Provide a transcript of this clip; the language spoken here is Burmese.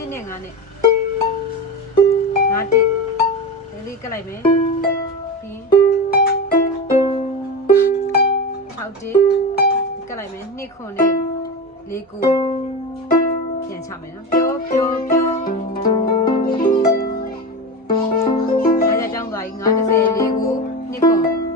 တင်းနဲ့ငါနဲ့ငါတစ်လေးကလိုက်မယ်ပြီး6တစ်ကလိုက်မယ်2ခွန်နဲ့4ကိုပြန်ချမယ်နော်ပြောဒါကြောင့်သွားပြီ930 4ကို2ခွန်